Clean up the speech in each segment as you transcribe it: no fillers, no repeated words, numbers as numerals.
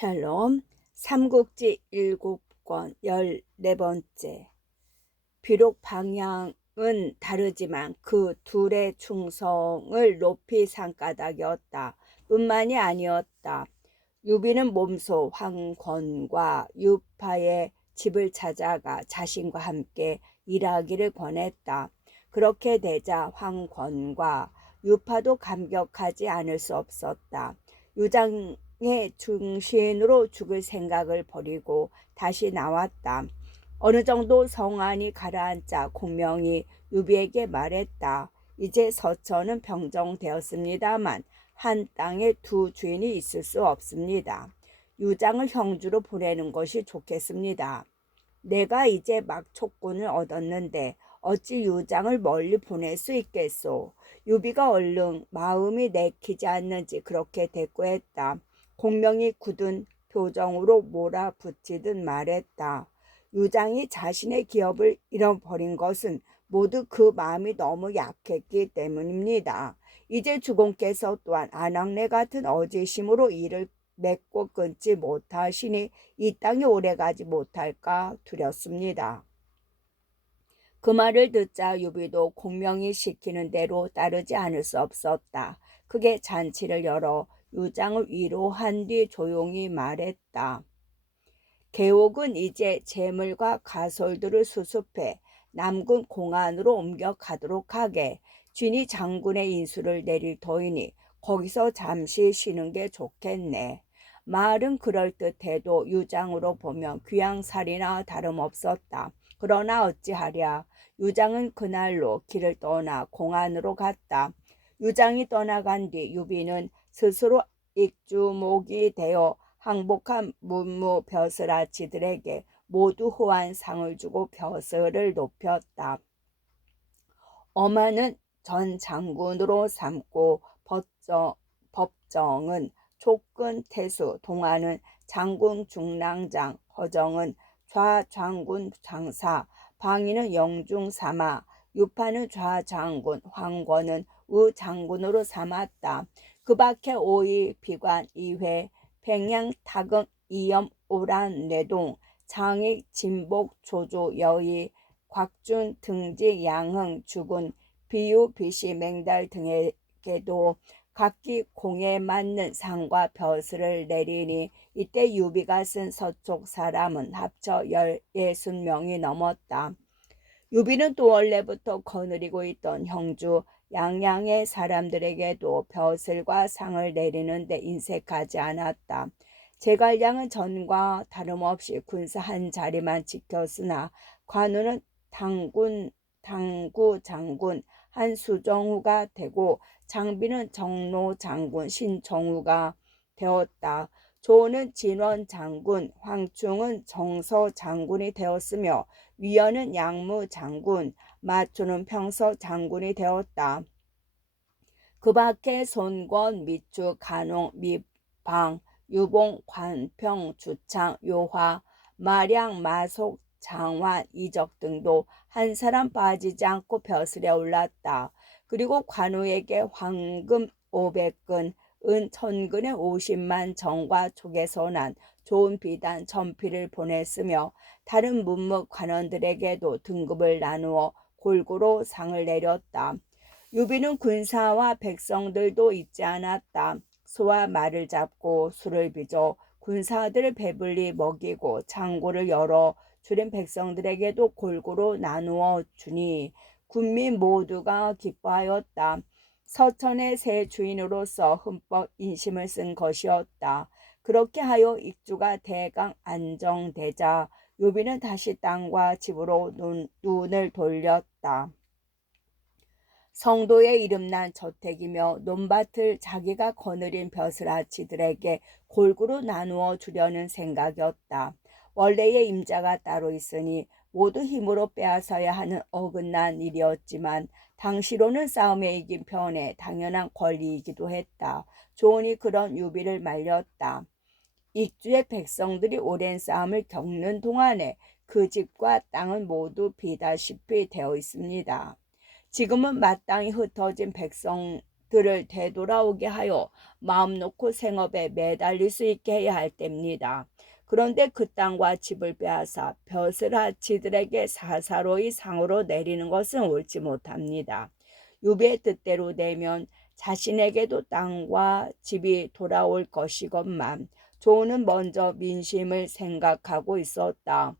샬롬. 삼국지 7권 14번째. 비록 방향은 다르지만 그 둘의 충성을 높이 산 까닭이었다. 뿐만이 아니었다. 유비는 몸소 황권과 유파의 집을 찾아가 자신과 함께 일하기를 권했다. 그렇게 되자 황권과 유파도 감격하지 않을 수 없었다. 유장의 중신으로 죽을 생각을 버리고 다시 나왔다. 어느 정도 성안이 가라앉자 공명이 유비에게 말했다. 이제 서천은 평정되었습니다만 한 땅에 두 주인이 있을 수 없습니다. 유장을 형주로 보내는 것이 좋겠습니다. 내가 이제 막 촉군을 얻었는데 어찌 유장을 멀리 보낼 수 있겠소. 유비가 얼른 마음이 내키지 않는지 그렇게 대꾸했다. 공명이 굳은 표정으로 몰아붙이듯 말했다. 유장이 자신의 기업을 잃어버린 것은 모두 그 마음이 너무 약했기 때문입니다. 이제 주공께서 또한 안악내 같은 어지심으로 일을 맺고 끊지 못하시니 이 땅에 오래가지 못할까 두렵습니다. 그 말을 듣자 유비도 공명이 시키는 대로 따르지 않을 수 없었다. 크게 잔치를 열어 유장을 위로한 뒤 조용히 말했다. 계옥은 이제 재물과 가솔들을 수습해 남군 공안으로 옮겨가도록 하게. 진이 장군의 인수를 내릴 터이니 거기서 잠시 쉬는 게 좋겠네. 말은 그럴듯해도 유장으로 보면 귀양살이나 다름없었다. 그러나 어찌하랴. 유장은 그날로 길을 떠나 공안으로 갔다. 유장이 떠나간 뒤 유비는 스스로 익주목이 되어 항복한 문무 벼슬아치들에게 모두 호환상을 주고 벼슬을 높였다. 엄하는 전 장군으로 삼고 법정은 촉근 태수, 동하는 장군 중랑장, 허정은 좌장군 장사, 방위는 영중 삼아, 유파는 좌장군, 황권은 우장군으로 삼았다. 그 밖에 오이, 비관, 이회, 백양, 타금, 이염, 오란, 뇌동, 장익, 진복, 조조, 여의, 곽준, 등지, 양흥, 주군, 비유, 비시, 맹달 등에게도 각기 공에 맞는 상과 벼슬을 내리니 이때 유비가 쓴 서촉 사람은 합쳐 60명이 넘었다. 유비는 또 원래부터 거느리고 있던 형주 양양의 사람들에게도 벼슬과 상을 내리는 데 인색하지 않았다. 제갈량은 전과 다름없이 군사 한 자리만 지켰으나 관우는 당구 장군 한수정후가 되고 장비는 정로 장군 신정후가 되었다. 조는 진원 장군, 황충은 정서 장군이 되었으며 위원은 양무 장군, 마초는 평서 장군이 되었다. 그 밖에 손권, 미추, 간홍, 미방, 유봉, 관평, 주창, 요화, 마량, 마속, 장환, 이적 등도 한 사람 빠지지 않고 벼슬에 올랐다. 그리고 관우에게 황금 500근, 은 1000근의 50만 정과 촉에서 난 좋은 비단 1000피를 보냈으며 다른 문무 관원들에게도 등급을 나누어 골고루 상을 내렸다. 유비는 군사와 백성들도 잊지 않았다. 소와 말을 잡고 술을 빚어 군사들을 배불리 먹이고 창고를 열어 줄인 백성들에게도 골고루 나누어 주니 군민 모두가 기뻐하였다. 서천의 새 주인으로서 흠뻑 인심을 쓴 것이었다. 그렇게 하여 익주가 대강 안정되자 유비는 다시 땅과 집으로 눈을 돌렸다. 성도에 이름난 저택이며 논밭을 자기가 거느린 벼슬아치들에게 골고루 나누어 주려는 생각이었다. 원래의 임자가 따로 있으니 모두 힘으로 빼앗아야 하는 어긋난 일이었지만 당시로는 싸움에 이긴 편에 당연한 권리이기도 했다. 조은이 그런 유비를 말렸다. 익주의 백성들이 오랜 싸움을 겪는 동안에 그 집과 땅은 모두 비다시피 되어 있습니다. 지금은 마땅히 흩어진 들을 되돌아오게 하여 마음 놓고 생업에 매달릴 수 있게 해야 할 때입니다. 그런데 그 땅과 집을 빼앗아 벼슬아치들에게 사사로이 상으로 내리는 것은 옳지 못합니다. 유비의 뜻대로 되면 자신에게도 땅과 집이 돌아올 것이건만 조는 먼저 민심을 생각하고 있었다.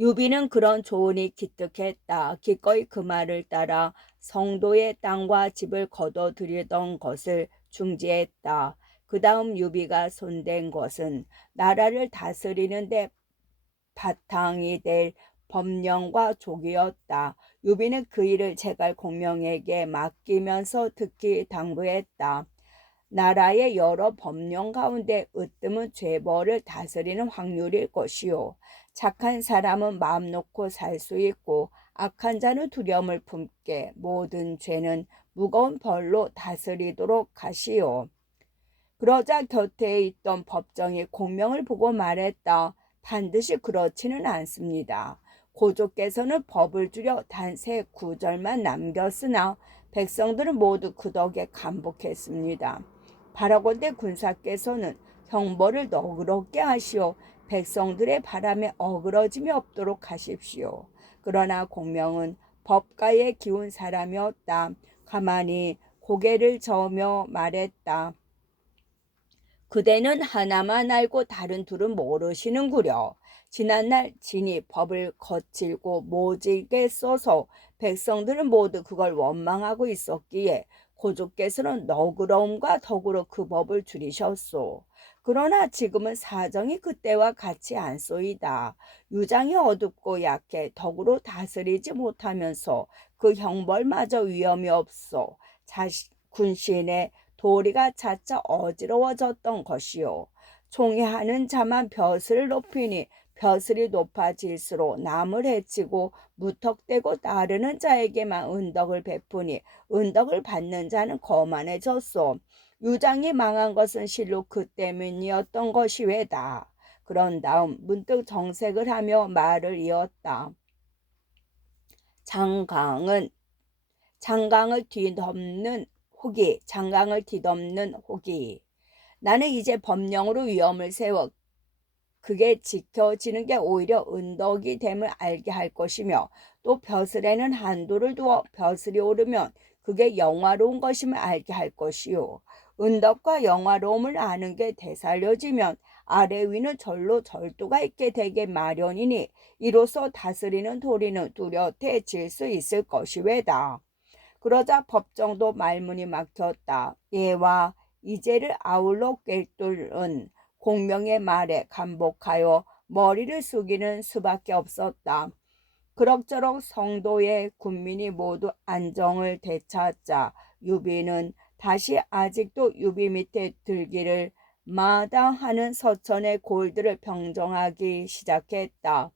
유비는 그런 조언이 기특했다. 기꺼이 그 말을 따라 성도의 땅과 집을 거둬들이던 것을 중지했다. 그 다음 유비가 손댄 것은 나라를 다스리는 데 바탕이 될 법령과 족이었다. 유비는 그 일을 제갈 공명에게 맡기면서 특히 당부했다. 나라의 여러 법령 가운데 으뜸은 죄벌을 다스리는 확률일 것이요. 착한 사람은 마음 놓고 살 수 있고 악한 자는 두려움을 품게 모든 죄는 무거운 벌로 다스리도록 하시오. 그러자 곁에 있던 법정이 공명을 보고 말했다. 반드시 그렇지는 않습니다. 고조께서는 법을 줄여 단 세 구절만 남겼으나 백성들은 모두 그 덕에 감복했습니다. 바라건대 군사께서는 형벌을 너그럽게 하시오. 백성들의 바람에 어그러짐이 없도록 하십시오. 그러나 공명은 법가에 기운 사람이었다. 가만히 고개를 저으며 말했다. 그대는 하나만 알고 다른 둘은 모르시는구려. 지난날 진이 법을 거칠고 모질게 써서 백성들은 모두 그걸 원망하고 있었기에 고조께서는 너그러움과 덕으로 그 법을 줄이셨소. 그러나 지금은 사정이 그때와 같이 않소이다. 유장이 어둡고 약해 덕으로 다스리지 못하면서 그 형벌마저 위험이 없어 군신의 도리가 차차 어지러워졌던 것이요. 총애하는 자만 벼슬을 높이니 벼슬이 높아질수록 남을 해치고 무턱대고 따르는 자에게만 은덕을 베푸니 은덕을 받는 자는 거만해졌소. 유장이 망한 것은 실로 그 때문이었던 것이 왜다. 그런 다음 문득 정색을 하며 말을 이었다. 장강을 뒤덮는 혹이. 나는 이제 법령으로 위험을 세워 그게 지켜지는 게 오히려 은덕이 됨을 알게 할 것이며 또 벼슬에는 한도를 두어 벼슬이 오르면 그게 영화로운 것임을 알게 할 것이요. 은덕과 영화로움을 아는 게 되살려지면 아래 위는 절로 절도가 있게 되게 마련이니 이로써 다스리는 도리는 뚜렷해질 수 있을 것이외다. 그러자 법정도 말문이 막혔다. 예와 이제를 아울러 꿰뚫은 공명의 말에 감복하여 머리를 숙이는 수밖에 없었다. 그럭저럭 성도의 군민이 모두 안정을 되찾자 유비는 다시 아직도 유비 밑에 들기를 마다하는 서천의 골들을 평정하기 시작했다.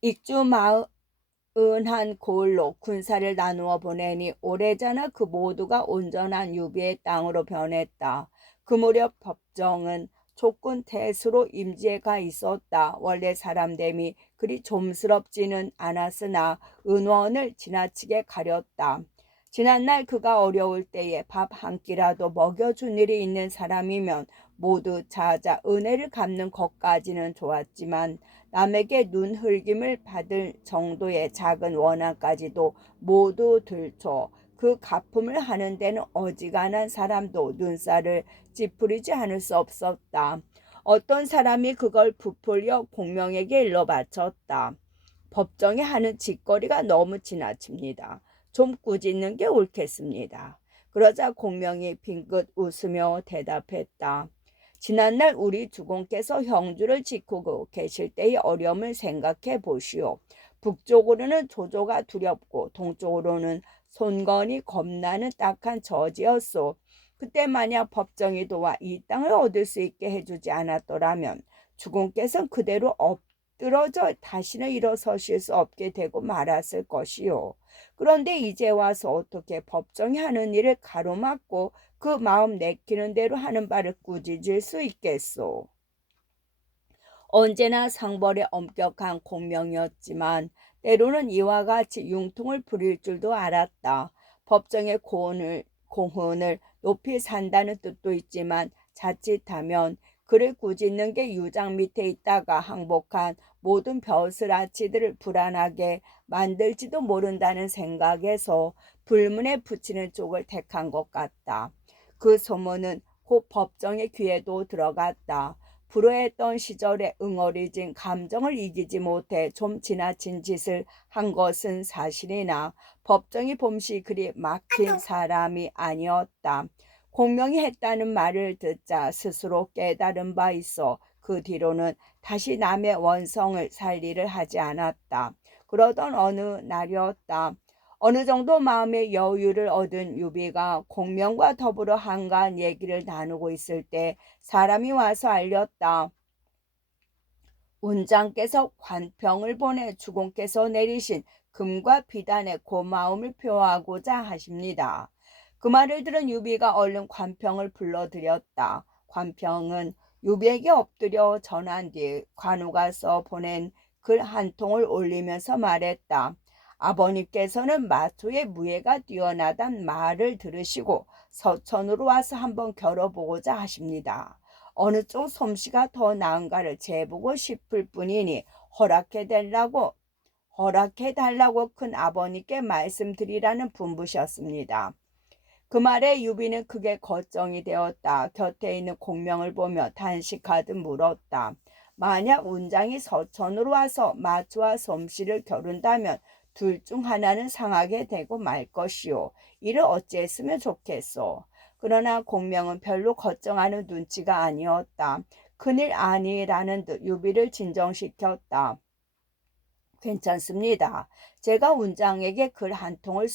익주마흔한 고을로 군사를 나누어 보내니 오래전에 그 모두가 온전한 유비의 땅으로 변했다. 그 무렵 법정은 족군 태수로 임지가 있었다. 원래 사람됨이 그리 좀스럽지는 않았으나 은원을 지나치게 가렸다. 지난날 그가 어려울 때에 밥 한 끼라도 먹여준 일이 있는 사람이면 모두 자자 은혜를 갚는 것까지는 좋았지만 남에게 눈 흘김을 받을 정도의 작은 원한까지도 모두 들춰 그 갚음을 하는 데는 어지간한 사람도 눈살을 찌푸리지 않을 수 없었다. 어떤 사람이 그걸 부풀려 공명에게 일러 바쳤다. 법정에 하는 짓거리가 너무 지나칩니다. 좀 꾸짖는 게 옳겠습니다. 그러자 공명이 빙긋 웃으며 대답했다. 지난날 우리 주공께서 형주를 지키고 계실 때의 어려움을 생각해 보시오. 북쪽으로는 조조가 두렵고 동쪽으로는 손건이 겁나는 딱한 저지였소. 그때 만약 법정이 도와 이 땅을 얻을 수 있게 해주지 않았더라면 주공께서는 그대로 엎드러져 다시는 일어서실 수 없게 되고 말았을 것이요. 그런데 이제 와서 어떻게 법정이 하는 일을 가로막고 그 마음 내키는 대로 하는 바를 꾸짖을 수 있겠소. 언제나 상벌의 엄격한 공명이었지만 때로는 이와 같이 융통을 부릴 줄도 알았다. 법정의 공훈을 높이 산다는 뜻도 있지만 자칫하면 그를 꾸짖는 게 유장 밑에 있다가 항복한 모든 벼슬아치들을 불안하게 만들지도 모른다는 생각에서 불문에 붙이는 쪽을 택한 것 같다. 그 소문은 곧 법정의 귀에도 들어갔다. 불효했던 시절에 응어리진 감정을 이기지 못해 좀 지나친 짓을 한 것은 사실이나 법정이 봄시 그리 막힌 사람이 아니었다. 공명이 했다는 말을 듣자 스스로 깨달은 바 있어 그 뒤로는 다시 남의 원성을 살리를 하지 않았다. 그러던 어느 날이었다. 어느 정도 마음의 여유를 얻은 유비가 공명과 더불어 한가한 얘기를 나누고 있을 때 사람이 와서 알렸다. 운장께서 관평을 보내 주공께서 내리신 금과 비단의 고마움을 표하고자 하십니다. 그 말을 들은 유비가 얼른 관평을 불러들였다. 관평은 유비에게 엎드려 전한 뒤 관우가 써 보낸 글 한 통을 올리면서 말했다. 아버님께서는 마초의 무예가 뛰어나단 말을 들으시고 서천으로 와서 한번 겨뤄보고자 하십니다. 어느 쪽 솜씨가 더 나은가를 재보고 싶을 뿐이니 허락해달라고 큰 아버님께 말씀드리라는 분부셨습니다. 그 말에 유비는 크게 걱정이 되었다. 곁에 있는 공명을 보며 단식하듯 물었다. 만약 운장이 서천으로 와서 마초와 솜씨를 겨룬다면 둘 중 하나는 상하게 되고 말 것이오. 이를 어찌했으면 좋겠소. 그러나 공명은 별로 걱정하는 눈치가 아니었다. 큰일 아니라는 듯 유비를 진정시켰다. 괜찮습니다. 제가 운장에게 글 한 통을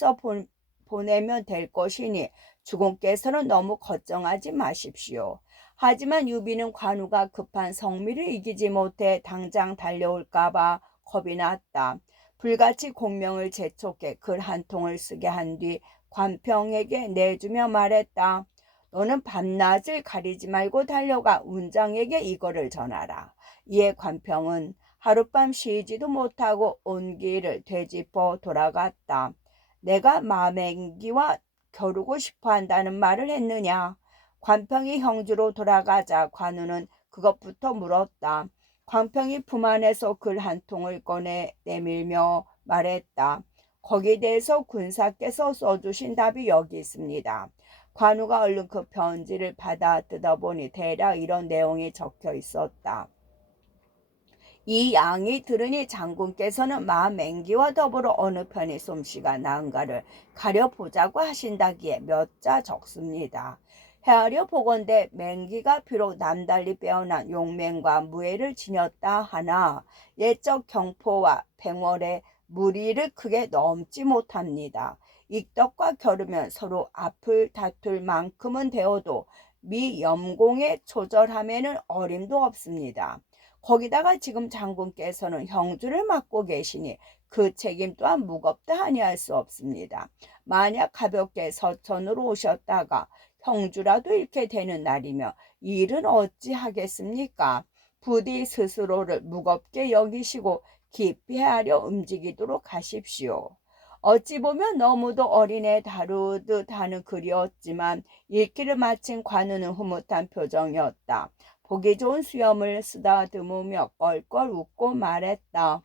보내면 될 것이니 주공께서는 너무 걱정하지 마십시오. 하지만 유비는 관우가 급한 성미를 이기지 못해 당장 달려올까봐 겁이 났다. 불같이 공명을 재촉해 글 한 통을 쓰게 한 뒤 관평에게 내주며 말했다. 너는 밤낮을 가리지 말고 달려가 운장에게 이거를 전하라. 이에 관평은 하룻밤 쉬지도 못하고 온 길을 되짚어 돌아갔다. 내가 마맹기와 겨루고 싶어 한다는 말을 했느냐? 관평이 형주로 돌아가자 관우는 그것부터 물었다. 관평이 품 안에서 글 한 통을 꺼내 내밀며 말했다. 거기에 대해서 군사께서 써주신 답이 여기 있습니다. 관우가 얼른 그 편지를 받아 뜯어보니 대략 이런 내용이 적혀 있었다. 이 양이 들으니 장군께서는 마맹기와 더불어 어느 편의 솜씨가 나은가를 가려보자고 하신다기에 몇 자 적습니다. 헤아려 보건대 맹기가 비록 남달리 빼어난 용맹과 무예를 지녔다 하나 예적 경포와 뱅월의 무리를 크게 넘지 못합니다. 익덕과 겨루면 서로 앞을 다툴 만큼은 되어도 미 염공의 초절함에는 어림도 없습니다. 거기다가 지금 장군께서는 형주를 맡고 계시니 그 책임 또한 무겁다 아니할 수 없습니다. 만약 가볍게 서천으로 오셨다가 형주라도 잃게 되는 날이며 이 일은 어찌 하겠습니까? 부디 스스로를 무겁게 여기시고 깊이 헤아려 움직이도록 하십시오. 어찌 보면 너무도 어린애 다루듯 하는 글이었지만 읽기를 마친 관우는 흐뭇한 표정이었다. 보기 좋은 수염을 쓰다듬으며 껄껄 웃고 말했다.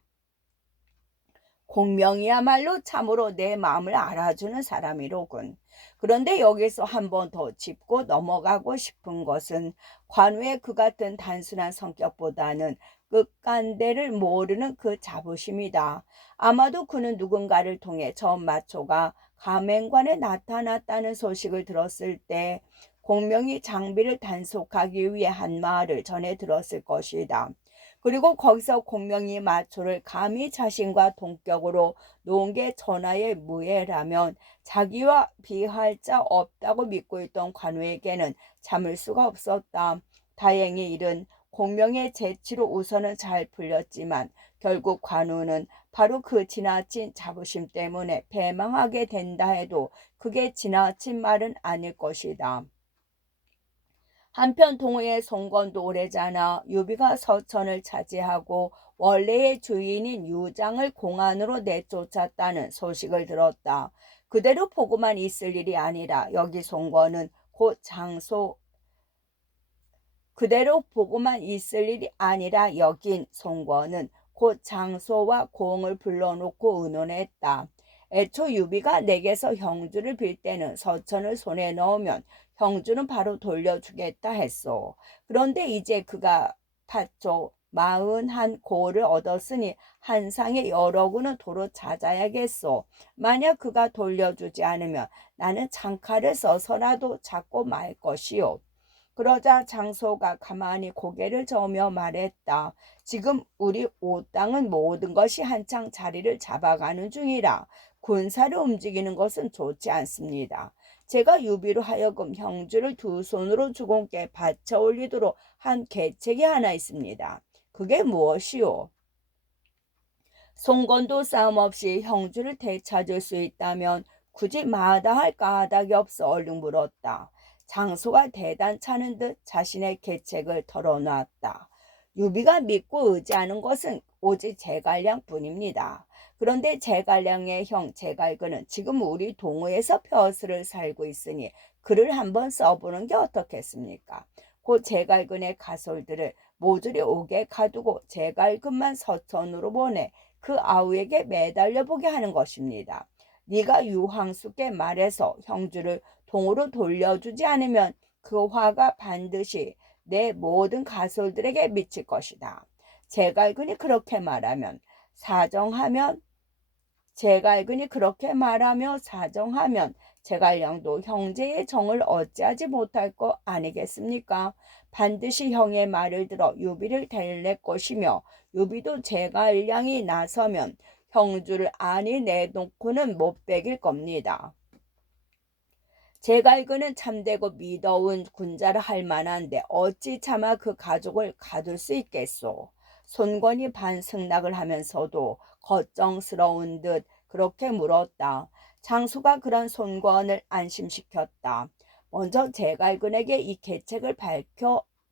공명이야말로 참으로 내 마음을 알아주는 사람이로군. 그런데 여기서 한 번 더 짚고 넘어가고 싶은 것은 관우의 그 같은 단순한 성격보다는 끝간대를 모르는 그 자부심이다. 아마도 그는 누군가를 통해 전 마초가 가맹관에 나타났다는 소식을 들었을 때 공명이 장비를 단속하기 위해 한 말을 전해 들었을 것이다. 그리고 거기서 공명이 마초를 감히 자신과 동격으로 놓은 게 전하의 무예라면 자기와 비할 자 없다고 믿고 있던 관우에게는 참을 수가 없었다. 다행히 일은 공명의 재치로 우선은 잘 풀렸지만 결국 관우는 바로 그 지나친 자부심 때문에 패망하게 된다 해도 그게 지나친 말은 아닐 것이다. 한편 동호의 송건도 오래잖아 유비가 서천을 차지하고 원래의 주인인 유장을 공안으로 내쫓았다는 소식을 들었다. 그대로 보고만 있을 일이 아니라 여기 송건은 곧 그대로 보고만 있을 일이 아니라 여긴 송건은 곧 장소와 공을 불러놓고 의논했다. 애초 유비가 내게서 형주를 빌 때는 서천을 손에 넣으면 형주는 바로 돌려주겠다 했소. 그런데 이제 그가 탔죠. 41고를 얻었으니 한 상에 여러 구는 도로 찾아야겠소. 만약 그가 돌려주지 않으면 나는 창칼을 써서라도 잡고 말 것이요. 그러자 장소가 가만히 고개를 저으며 말했다. 지금 우리 오땅은 모든 것이 한창 자리를 잡아가는 중이라 군사를 움직이는 것은 좋지 않습니다. 제가 유비로 하여금 형주를 두 손으로 주공께 받쳐 올리도록 한 계책이 하나 있습니다. 그게 무엇이오? 송건도 싸움 없이 형주를 되찾을 수 있다면 굳이 마다할 까닭이 없어 얼른 물었다. 장소가 대단찮은 듯 자신의 계책을 털어놨다. 유비가 믿고 의지하는 것은 오직 제갈량뿐입니다. 그런데 제갈량의 형 제갈근은 지금 우리 동호에서 벼슬을 살고 있으니 그를 한번 써보는 게 어떻겠습니까? 곧 제갈근의 가솔들을 모조리 옥에 가두고 제갈근만 서천으로 보내 그 아우에게 매달려 보게 하는 것입니다. 네가 유황숙께 말해서 형주를 동으로 돌려주지 않으면 그 화가 반드시 내 모든 가솔들에게 미칠 것이다. 제갈근이 그렇게 말하면 사정하면 제갈근이 그렇게 말하며 사정하면 제갈량도 형제의 정을 어찌하지 못할 거 아니겠습니까? 반드시 형의 말을 들어 유비를 달랠 것이며 유비도 제갈량이 나서면 형주를 안이 내놓고는 못 베길 겁니다. 제갈근은 참되고 미더운 군자를 할 만한데 어찌 차마 그 가족을 가둘 수 있겠소. 손권이 반승낙을 하면서도 걱정스러운 듯 그렇게 물었다. 장수가 그런 손권을 안심시켰다. 먼저 제갈근에게 이 계책을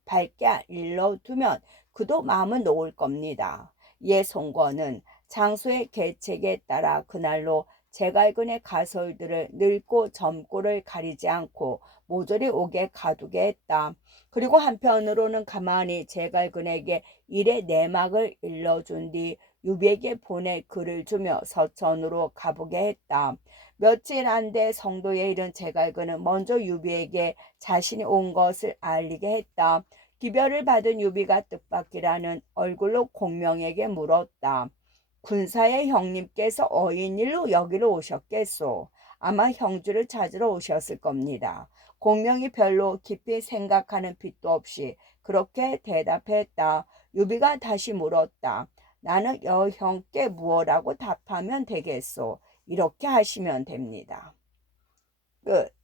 밝게 일러두면 그도 마음은 놓을 겁니다. 이에 손권은 장수의 계책에 따라 그날로 제갈근의 가솔들을 늙고 젊고를 가리지 않고 모조리 옥에 가두게 했다. 그리고 한편으로는 가만히 제갈근에게 일의 내막을 일러준 뒤 유비에게 보낼 글을 주며 서천으로 가보게 했다. 며칠 안 돼 성도에 이른 제갈근은 먼저 유비에게 자신이 온 것을 알리게 했다. 기별을 받은 유비가 뜻밖이라는 얼굴로 공명에게 물었다. 군사의 형님께서 어인일로 여기로 오셨겠소. 아마 형주를 찾으러 오셨을 겁니다. 공명이 별로 깊이 생각하는 빛도 없이 그렇게 대답했다. 유비가 다시 물었다. 나는 여형께 무엇라고 답하면 되겠소. 이렇게 하시면 됩니다. 끝.